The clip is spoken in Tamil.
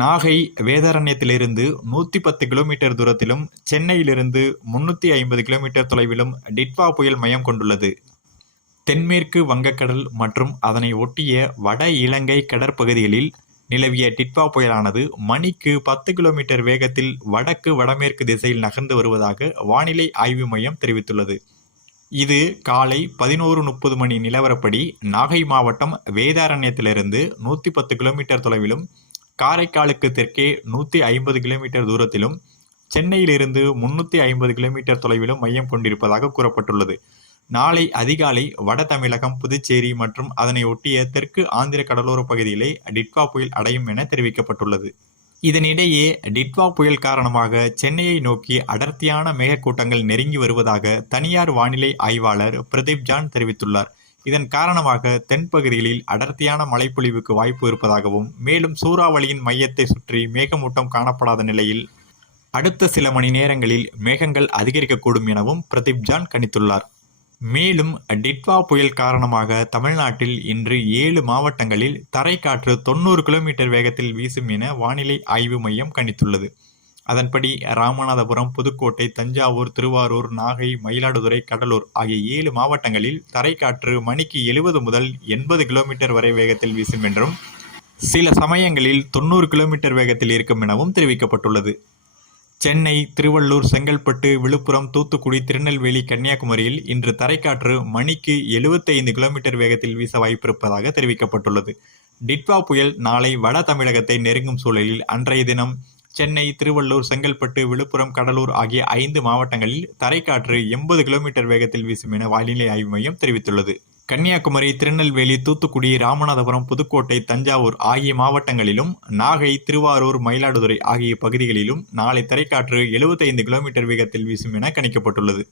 நாகை வேதாரண்யத்திலிருந்து 110 கிலோமீட்டர் தூரத்திலும், சென்னையிலிருந்து 350 கிலோமீட்டர் தொலைவிலும் டிட்வா புயல் மையம் கொண்டுள்ளது. தென்மேற்கு வங்கக்கடல் மற்றும் அதனை ஒட்டிய வட இலங்கை கடற்பகுதிகளில் நிலவிய டிட்வா புயலானது மணிக்கு 10 கிலோமீட்டர் வேகத்தில் வடக்கு வடமேற்கு திசையில் நகர்ந்து வருவதாக வானிலை ஆய்வு மையம் தெரிவித்துள்ளது. இது காலை 11:30 மணி நிலவரப்படி நாகை மாவட்டம் வேதாரண்யத்திலிருந்து 110 கிலோமீட்டர் தொலைவிலும், காரைக்காலுக்கு தெற்கே 150 கிலோமீட்டர் தூரத்திலும், சென்னையிலிருந்து 350 கிலோமீட்டர் தொலைவிலும் மையம் கொண்டிருப்பதாக கூறப்பட்டுள்ளது. நாளை அதிகாலை வட தமிழகம், புதுச்சேரி மற்றும் அதனை ஒட்டிய தெற்கு ஆந்திர கடலோர பகுதிகளை டிட்வா புயல் அடையும் என தெரிவிக்கப்பட்டுள்ளது. இதனிடையே டிட்வா புயல் காரணமாக சென்னையை நோக்கி அடர்த்தியான மேகக்கூட்டங்கள் நெருங்கி வருவதாக தனியார் வானிலை ஆய்வாளர் பிரதீப் ஜான் தெரிவித்துள்ளார். இதன் காரணமாக தென்பகுதிகளில் அடர்த்தியான மழைப்பொழிவுக்கு வாய்ப்பு இருப்பதாகவும், மேலும் சூறாவளியின் மையத்தை சுற்றி மேகமூட்டம் காணப்படாத நிலையில் அடுத்த சில மணி நேரங்களில் மேகங்கள் அதிகரிக்கக்கூடும் எனவும் பிரதீப் ஜான் கணித்துள்ளார். மேலும் டிட்வா புயல் காரணமாக தமிழ்நாட்டில் இன்று 7 மாவட்டங்களில் தரைக்காற்று 90 கிலோமீட்டர் வேகத்தில் வீசும் என வானிலை ஆய்வு மையம் கணித்துள்ளது. அதன்படி ராமநாதபுரம், புதுக்கோட்டை, தஞ்சாவூர், திருவாரூர், நாகை, மயிலாடுதுறை, கடலூர் ஆகிய 7 மாவட்டங்களில் தரைக்காற்று மணிக்கு 70 முதல் 80 கிலோமீட்டர் வரை வேகத்தில் வீசும் என்றும், சில சமயங்களில் 90 கிலோமீட்டர் வேகத்தில் இருக்கும் எனவும் தெரிவிக்கப்பட்டுள்ளது. சென்னை, திருவள்ளூர், செங்கல்பட்டு, விழுப்புரம், தூத்துக்குடி, திருநெல்வேலி, கன்னியாகுமரியில் இன்று தரைக்காற்று மணிக்கு 75 கிலோமீட்டர் வேகத்தில் வீச வாய்ப்பிருப்பதாக தெரிவிக்கப்பட்டுள்ளது. டிட்வா புயல் நாளை வட தமிழகத்தை நெருங்கும் சூழலில் அன்றைய தினம் சென்னை, திருவள்ளூர், செங்கல்பட்டு, விழுப்புரம், கடலூர் ஆகிய 5 மாவட்டங்களில் தரைக்காற்று 80 கிலோமீட்டர் வேகத்தில் வீசும் என வானிலை ஆய்வு மையம் தெரிவித்துள்ளது. கன்னியாகுமரி, திருநெல்வேலி, தூத்துக்குடி, ராமநாதபுரம், புதுக்கோட்டை, தஞ்சாவூர் ஆகிய மாவட்டங்களிலும், நாகை, திருவாரூர், மயிலாடுதுறை ஆகிய பகுதிகளிலும் நாளை தரைக்காற்று 75 கிலோமீட்டர் வேகத்தில் வீசும் என கணிக்கப்பட்டுள்ளது.